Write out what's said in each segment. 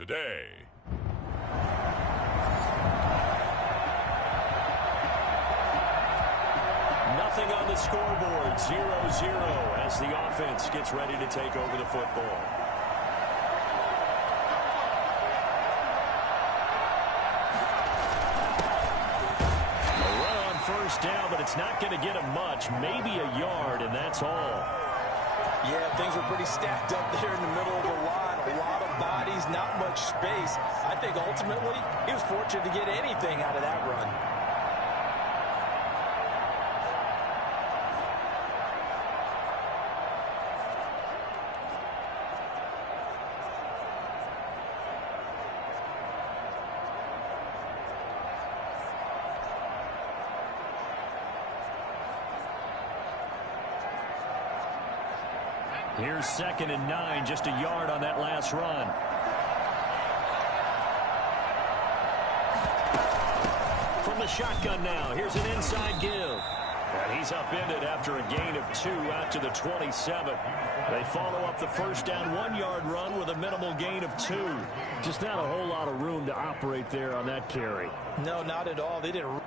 today. Nothing on the scoreboard, 0-0 as the offense gets ready to take over the football. A run on first down, but it's not going to get him much, maybe a yard, and that's all. Yeah, things were pretty stacked up there in the middle of the line. A lot of bodies, not much space. I think ultimately he was fortunate to get anything out of that run. Here's 2nd and 9, just a yard on that last run. From the shotgun now, here's an inside give. And he's upended after a gain of 2 out to the 27. They follow up the first down 1-yard run with a minimal gain of 2. Just not a whole lot of room to operate there on that carry. No, not at all. They didn't.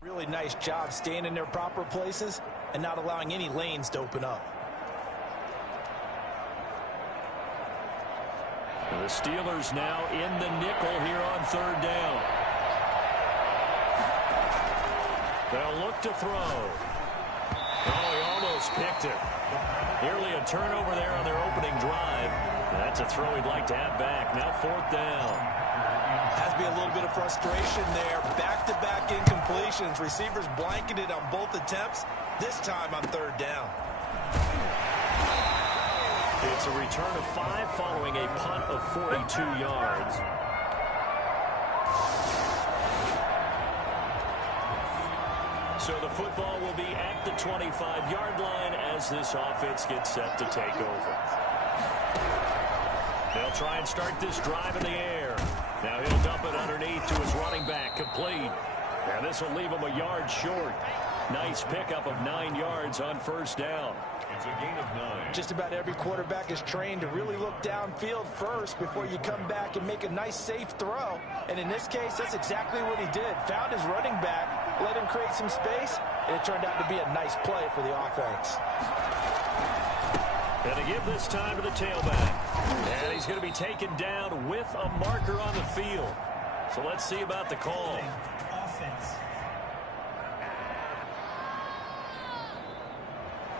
Really nice job staying in their proper places and not allowing any lanes to open up. The Steelers now in the nickel here on 3rd down. They'll look to throw. Oh, he almost picked it. Nearly a turnover there on their opening drive. That's a throw he'd like to have back. Now 4th down. Has to be a little bit of frustration there. Back-to-back incompletions. Receivers blanketed on both attempts, this time on 3rd down. It's a return of 5 following a punt of 42 yards. So the football will be at the 25-yard line as this offense gets set to take over. They'll try and start this drive in the air. Now he'll dump it underneath to his running back, complete. And this will leave him a yard short. Nice pickup of 9 yards on 1st down. It's a gain of 9. Just about every quarterback is trained to really look downfield first before you come back and make a nice, safe throw. And in this case, that's exactly what he did. Found his running back, let him create some space, and it turned out to be a nice play for the offense. And to give this time to the tailback. And he's going to be taken down with a marker on the field. So let's see about the call. Offense.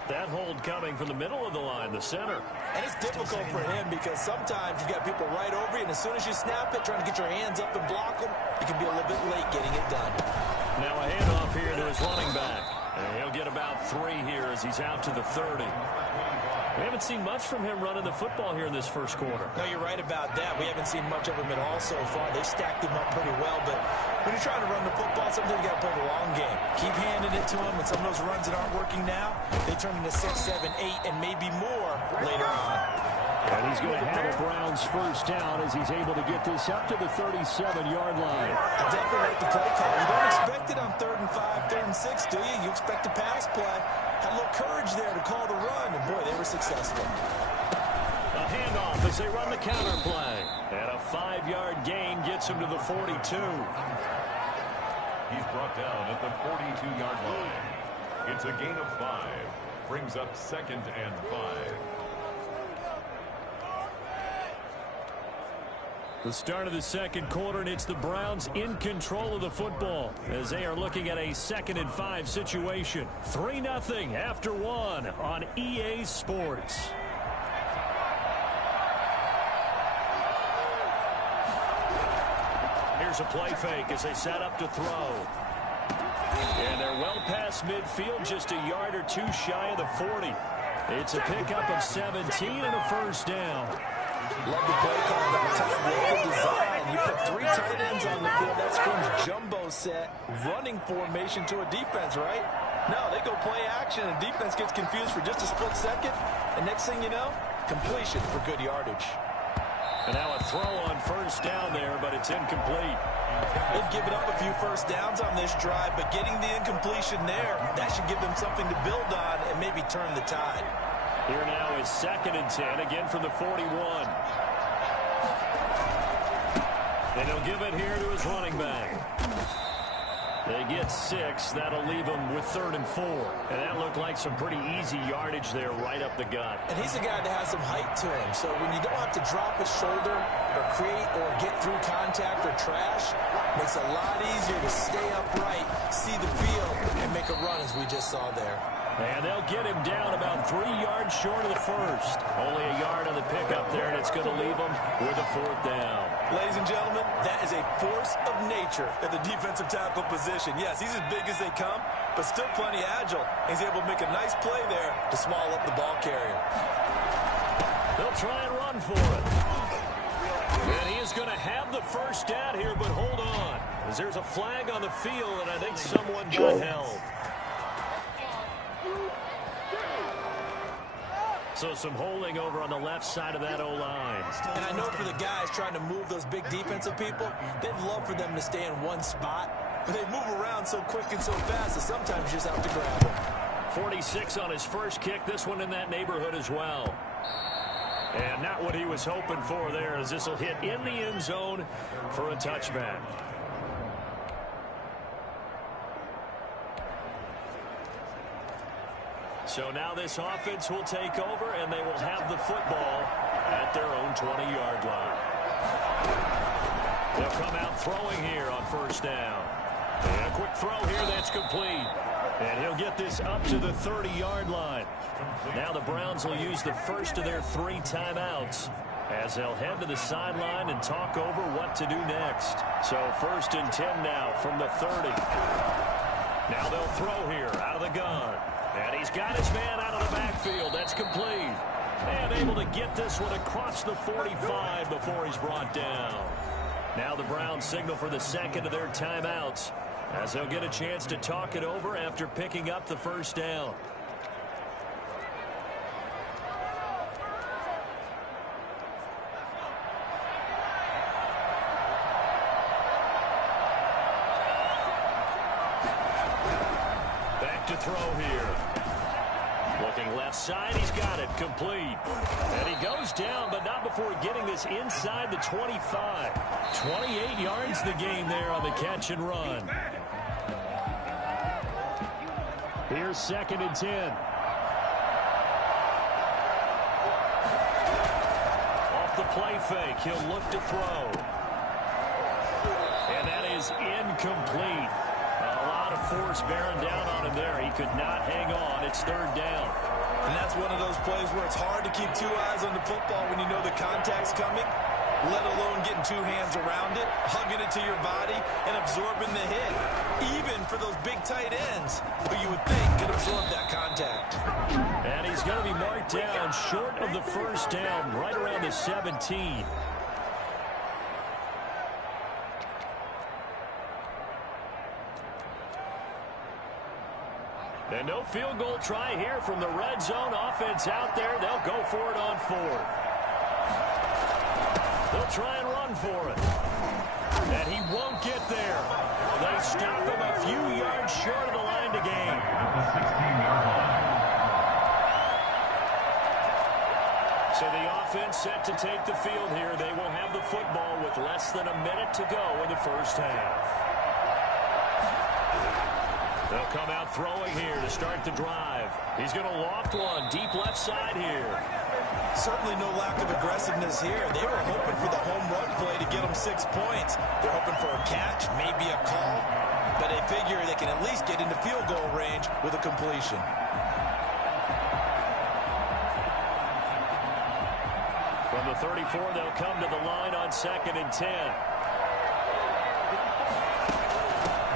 That hold coming from the middle of the line, the center. And it's difficult for him because sometimes you've got people right over you, and as soon as you snap it, trying to get your hands up and block them, you can be a little bit late getting it done. Now a handoff here to his running back. And he'll get about 3 here as he's out to the 30. We haven't seen much from him running the football here in this first quarter. No, you're right about that. We haven't seen much of him at all so far. They stacked him up pretty well, but when you're trying to run the football, sometimes you got to play the long game. Keep handing it to him, and some of those runs that aren't working now, they turn into 6, 7, 8, and maybe more later on. And he's going to have a Browns 1st down as he's able to get this up to the 37-yard line. I definitely like the play call. You don't expect it on 3rd and 5, 3rd and 6, do you? You expect a pass play. Had a little courage there to call the run, and boy, they were successful. A handoff as they run the counter play. And a 5-yard gain gets him to the 42. He's brought down at the 42-yard line. It's a gain of 5. Brings up 2nd and 5. The start of the second quarter, and it's the Browns in control of the football as they are looking at a 2nd and 5 situation. 3-0 after 1 on EA Sports. Here's a play fake as they set up to throw. And they're well past midfield, just a yard or two shy of the 40. It's a pickup of 17 and a first down. Love the play call, that type of design. You put 3 tight ends on the field. That screams jumbo set, running formation to a defense, right? No, they go play action, and defense gets confused for just a split second. And next thing you know, completion for good yardage. And now a throw on first down there, but it's incomplete. They've given up a few first downs on this drive, but getting the incompletion there, that should give them something to build on and maybe turn the tide. Here now is 2nd and 10, again from the 41. And he'll give it here to his running back. They get 6. That'll leave them with 3rd and 4. And that looked like some pretty easy yardage there right up the gut. And he's a guy that has some height to him. So when you don't have to drop his shoulder or create or get through contact or trash, it makes it a lot easier to stay upright, see the field, and make a run as we just saw there. And they'll get him down about 3 yards short of the first. Only a yard on the pickup there, and it's going to leave them with a 4th down. Ladies and gentlemen, that is a force of nature at the defensive tackle position. Yes, he's as big as they come, but still plenty agile. He's able to make a nice play there to swallow up the ball carrier. They'll try and run for it. And he is going to have the first down here, but hold on, as there's a flag on the field, and I think someone got held. So some holding over on the left side of that O-line. And I know for the guys trying to move those big defensive people, they'd love for them to stay in one spot, but they move around so quick and so fast that sometimes you just have to grab them. 46 on his first kick, this one in that neighborhood as well. And not what he was hoping for there, as this will hit in the end zone for a touchback. So now this offense will take over, and they will have the football at their own 20-yard line. They'll come out throwing here on first down. And a quick throw here, that's complete. And he'll get this up to the 30-yard line. Now the Browns will use the first of their 3 timeouts as they'll head to the sideline and talk over what to do next. So 1st and 10 now from the 30. Now they'll throw here out of the gun. And he's got his man out of the backfield. That's complete. And able to get this one across the 45 before he's brought down. Now the Browns signal for the 2nd of their timeouts as they'll get a chance to talk it over after picking up the first down. Back to throw here. Looking left side, he's got it, complete. And he goes down, but not before getting this inside the 25. 28 yards the gain there on the catch and run. Here's 2nd and 10. Off the play fake, he'll look to throw. And that is incomplete. A lot of force bearing down on him there. He could not hang on. It's 3rd down. And that's one of those plays where it's hard to keep 2 eyes on the football when you know the contact's coming, let alone getting 2 hands around it, hugging it to your body, and absorbing the hit. Even for those big tight ends who you would think could absorb that contact. And he's going to be marked down short of the first down, right around the 17. And no field goal try here from the red zone. Offense out there. They'll go for it on 4th. They'll try and run for it. And he won't get there. They stop him a few yards short of the line to gain. So the offense set to take the field here. They will have the football with less than a minute to go in the first half. They'll come out throwing here to start the drive. He's going to loft one deep left side here. Certainly no lack of aggressiveness here. They were hoping for the home run play to get them 6 points. They're hoping for a catch, maybe a call, but they figure they can at least get into field goal range with a completion. From the 34, they'll come to the line on 2nd and 10.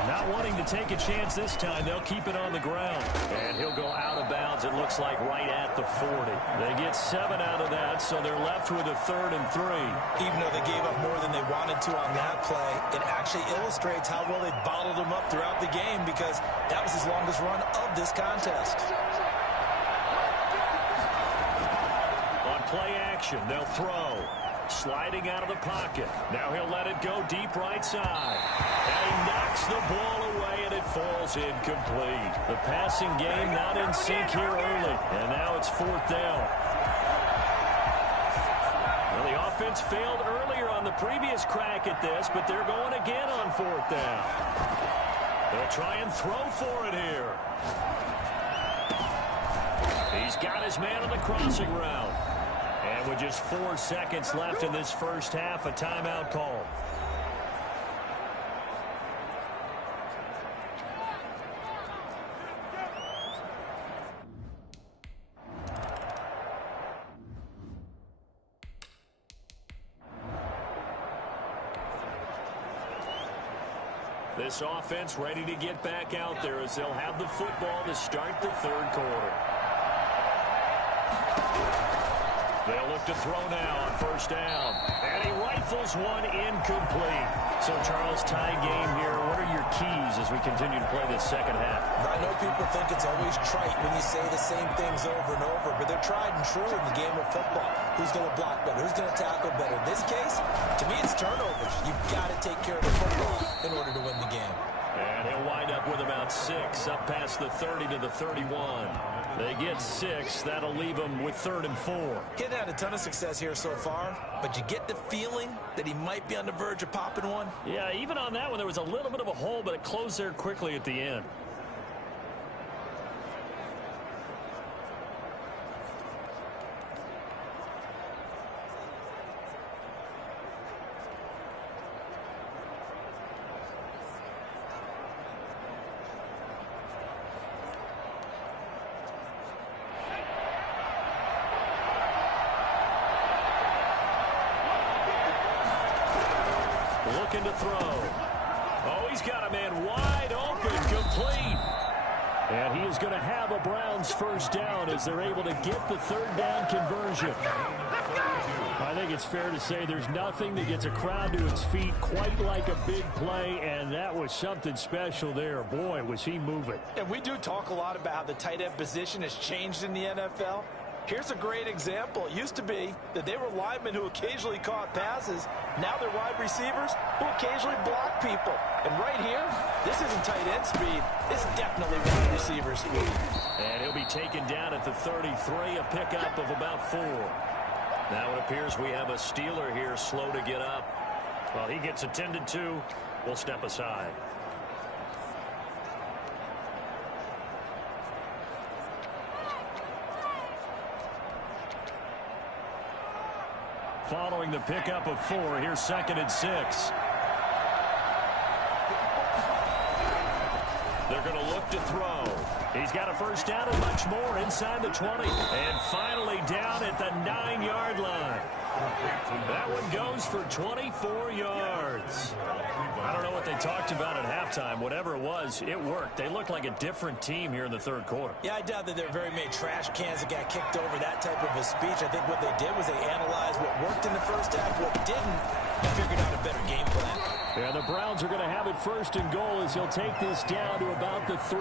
Not wanting to take a chance this time, they'll keep it on the ground. And he'll go out of bounds, it looks like, right at the 40. They get 7 out of that, so they're left with a 3rd and 3. Even though they gave up more than they wanted to on that play, it actually illustrates how well they bottled them up throughout the game, because that was his longest run of this contest. On play action, they'll throw. Sliding out of the pocket. Now he'll let it go deep right side. And he knocks the ball away, and it falls incomplete. The passing game not in sync here early. And now it's 4th down. Well, the offense failed earlier on the previous crack at this, but they're going again on 4th down. They'll try and throw for it here. He's got his man on the crossing route. And with just 4 seconds left in this first half, a timeout call. This offense ready to get back out there as they'll have the football to start the 3rd quarter. They'll look to throw now on 1st down. And he rifles one incomplete. So, Charles, tie game here. What are your keys as we continue to play this second half? I know people think it's always trite when you say the same things over and over, but they're tried and true in the game of football. Who's going to block better? Who's going to tackle better? In this case, to me, it's turnovers. You've got to take care of the football in order to win the game. And he'll wind up with about 6 up past the 30 to the 31. They get 6. That'll leave them with 3rd and 4. He hasn't had a ton of success here so far, but you get the feeling that he might be on the verge of popping one. Yeah, even on that one, there was a little bit of a hole, but it closed there quickly at the end. Looking to throw. Oh, he's got a man wide open, complete. And he is going to have a Browns 1st down as they're able to get the 3rd down conversion. I think it's fair to say there's nothing that gets a crowd to its feet quite like a big play, and that was something special there. Boy, was he moving. And we do talk a lot about how the tight end position has changed in the NFL. Here's a great example. It used to be that they were linemen who occasionally caught passes. Now they're wide receivers who occasionally block people. And right here, this isn't tight end speed. It's definitely wide receiver speed. And he'll be taken down at the 33, a pickup of about 4. Now it appears we have a Steeler here slow to get up. Well, he gets attended to. We'll step aside. Following the pickup of 4, here's 2nd and 6. They're going to look to throw. He's got a 1st down and much more inside the 20. And finally down at the 9-yard line. That one goes for 24 yards. I don't know what they talked about at halftime. Whatever it was, it worked. They looked like a different team here in the 3rd quarter. Yeah, I doubt that there were very many trash cans that got kicked over that type of a speech. I think what they did was they analyzed what worked in the first half, what didn't, and figured out a better game plan. Yeah, the Browns are going to have it 1st and goal as he'll take this down to about the 3.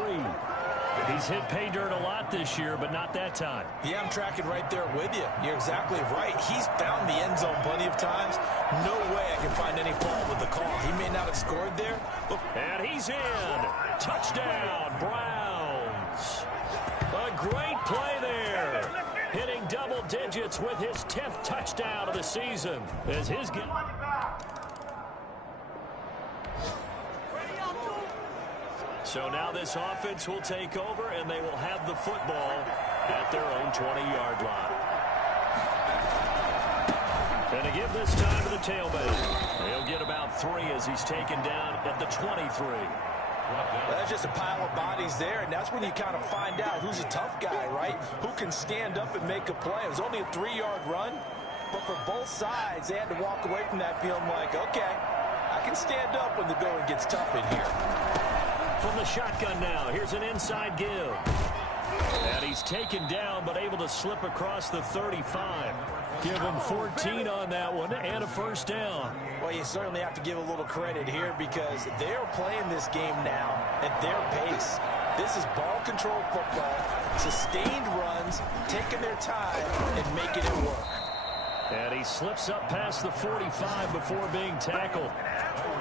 He's hit pay dirt a lot this year, but not that time. Yeah, I'm tracking right there with you. You're exactly right. He's found the end zone plenty of times. No way I can find any fault with the call. He may not have scored there. Look. And he's in. Touchdown, Browns. A great play there. Hitting double digits Schultz with his 10th touchdown of the season. As his game. So now this offense will take over, and they will have the football at their own 20-yard line. And to give this time to the tailback. He'll get about 3 as he's taken down at the 23. That's just a pile of bodies there, and that's when you kind of find out who's a tough guy, right? Who can stand up and make a play. It was only a 3-yard run, but for both sides, they had to walk away from that feeling like, okay, I can stand up when the going gets tough in here. From the shotgun now, here's an inside give. And he's taken down, but able to slip across the 35. Give him 14 on that one and a first down. Well, you certainly have to give a little credit here because they're playing this game now at their pace. This is ball control football, sustained runs, taking their time and making it work. And he slips up past the 45 before being tackled.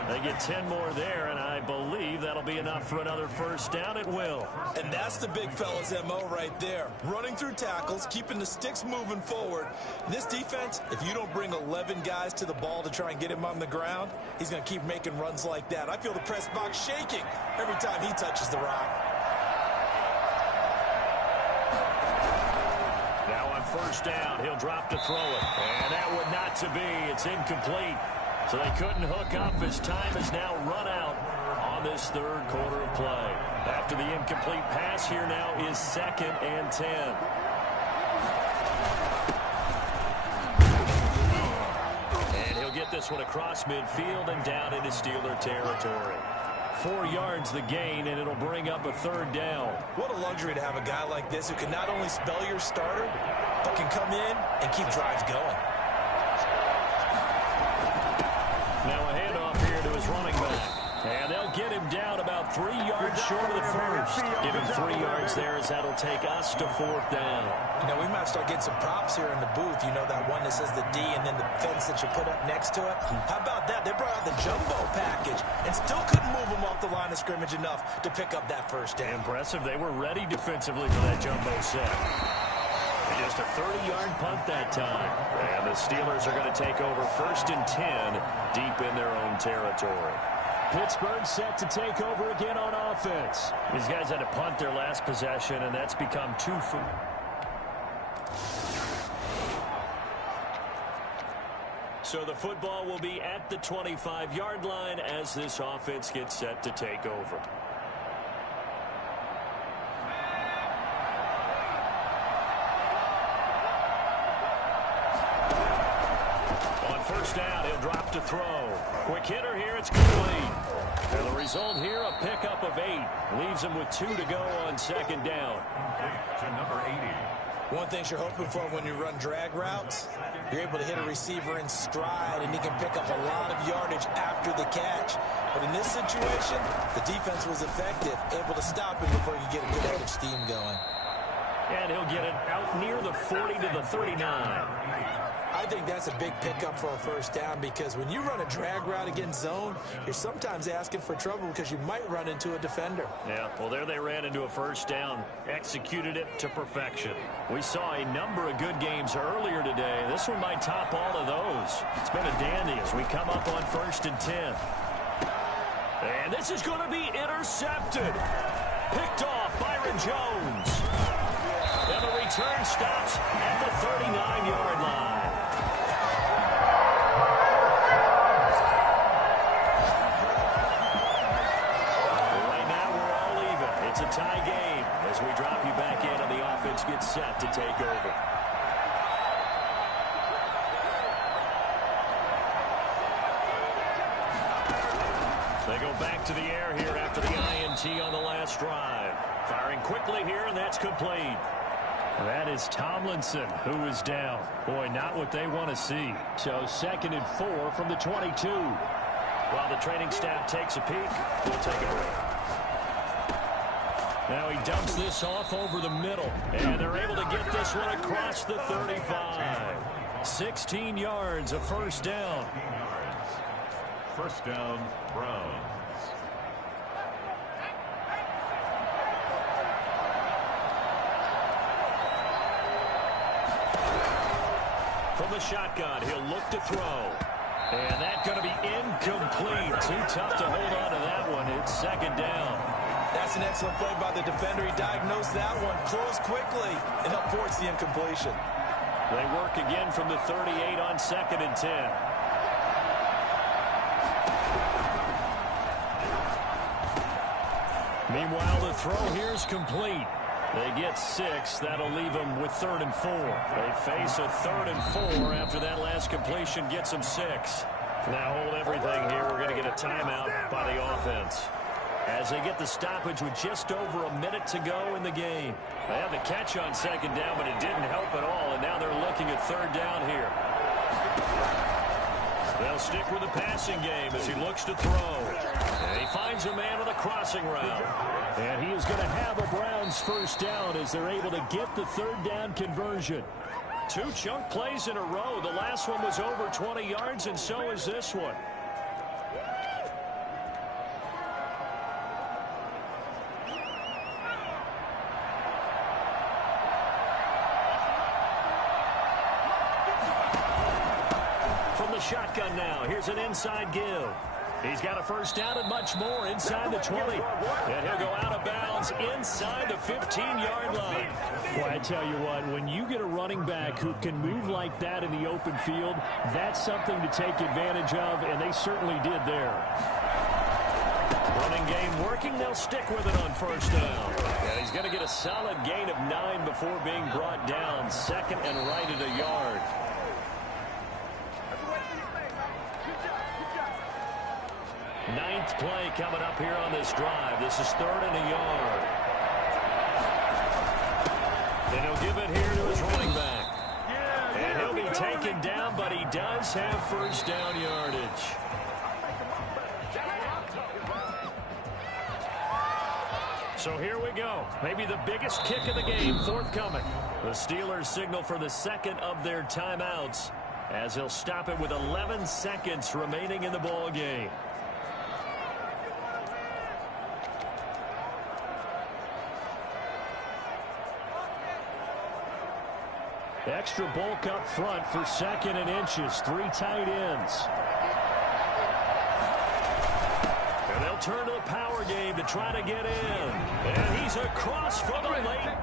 They get 10 more there, and I believe that'll be enough for another first down. It will. And that's the big fella's MO right there. Running through tackles, keeping the sticks moving forward. And this defense, if you don't bring 11 guys to the ball to try and get him on the ground, he's going to keep making runs like that. I feel the press box shaking every time he touches the rock. Now on first down, he'll drop to throw it. And that would not to be. It's incomplete. So they couldn't hook up. His time is now run out on this third quarter of play. After the incomplete pass, here now is 2nd and 10. And he'll get this one across midfield and down into Steeler territory. 4 yards the gain, and it'll bring up a third down. What a luxury to have a guy like this who can not only spell your starter, but can come in and keep drives going. Now a handoff here to his running back. And they'll get him down about 3 yards short of the first. Give him 3 yards there as that'll take us to 4th down. You know, we might start getting some props here in the booth. You know, that one that says the D and then the fence that you put up next to it. How about that? They brought out the jumbo package and still couldn't move them off the line of scrimmage enough to pick up that first down. Impressive. They were ready defensively for that jumbo set. Just a 30-yard punt that time. And the Steelers are going to take over 1st and 10 deep in their own territory. Pittsburgh set to take over again on offense. These guys had to punt their last possession, and that's become 2 for... So the football will be at the 25-yard line as this offense gets set to take over. First down, he'll drop to throw. Quick hitter here, it's complete. And the result here, a pickup of 8. Leaves him with 2 to go on 2nd down. To number 80. One thing you're hoping for when you run drag routes, you're able to hit a receiver in stride, and he can pick up a lot of yardage after the catch. But in this situation, the defense was effective, able to stop him before you get a good head of steam going. And he'll get it out near the 40 to the 39. I think that's a big pickup for a first down because when you run a drag route against zone, you're sometimes asking for trouble because you might run into a defender. Yeah, well, there they ran into a first down, executed it to perfection. We saw a number of good games earlier today. This one might top all of those. It's been a dandy as we come up on 1st and 10. And this is going to be intercepted. Picked off Byron Jones. And the return stops at the 39-yard line. It's a tie game as we drop you back in and the offense gets set to take over. They go back to the air here after the INT on the last drive. Firing quickly here, and that's complete. That is Tomlinson, who is down. Boy, not what they want to see. So 2nd and 4 from the 22. While the training staff takes a peek, we'll take it away. Now he dumps this off over the middle, and they're able to get this one across the 35. 16 yards, a first down. First down, Browns. From the shotgun, he'll look to throw. And that's going to be incomplete. Too tough to hold on to that one. It's second down. That's an excellent play by the defender. He diagnosed that one, closed quickly, and helped force the incompletion. They work again from the 38 on 2nd and 10. Meanwhile, the throw here's complete. They get 6. That'll leave them with 3rd and 4. They face a 3rd and 4 after that last completion gets them 6. Now hold everything here. We're going to get a timeout by the offense, as they get the stoppage with just over a minute to go in the game. They had the catch on 2nd down, but it didn't help at all, and now they're looking at 3rd down here. They'll stick with the passing game as he looks to throw. And he finds a man with a crossing route. And he is going to have a Browns first down as they're able to get the 3rd down conversion. 2 chunk plays in a row. The last one was over 20 yards, and so is this one. Shotgun now. Here's an inside give. He's got a first down and much more inside the 20. And he'll go out of bounds inside the 15-yard line. Well, I tell you what, when you get a running back who can move like that in the open field, that's something to take advantage of, and they certainly did there. Running game working. They'll stick with it on first down. And he's going to get a solid gain of 9 before being brought down. 2nd and right at a yard. Ninth play coming up here on this drive. This is 3rd and a yard. And he'll give it here to his running back. And he'll be taken down, but he does have first down yardage. So here we go. Maybe the biggest kick of the game forthcoming. The Steelers signal for the 2nd of their timeouts, as they'll stop it with 11 seconds remaining in the ball game. Extra bulk up front for 2nd and inches. 3 tight ends. And they'll turn to the power game to try to get in. And he's across for the late.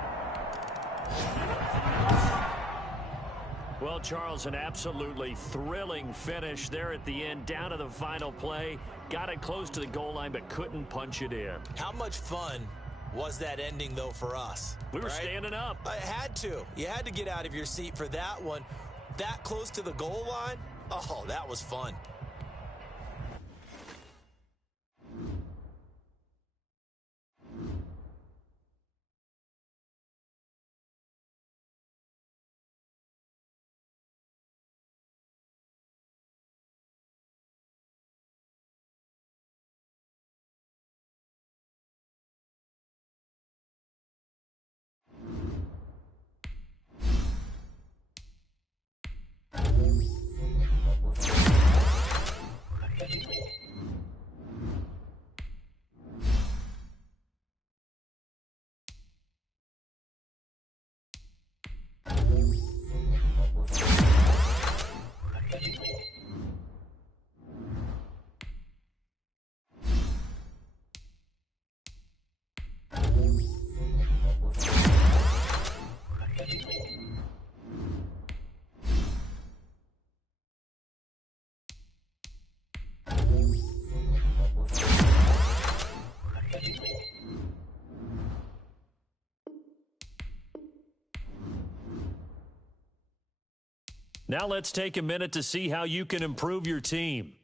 Well, Charles, an absolutely thrilling finish there at the end, down to the final play. Got it close to the goal line, but couldn't punch it in. How much fun was that ending, though, for us? We were standing up. I had to. You had to get out of your seat for that one. That close to the goal line? Oh, that was fun. Now let's take a minute to see how you can improve your team.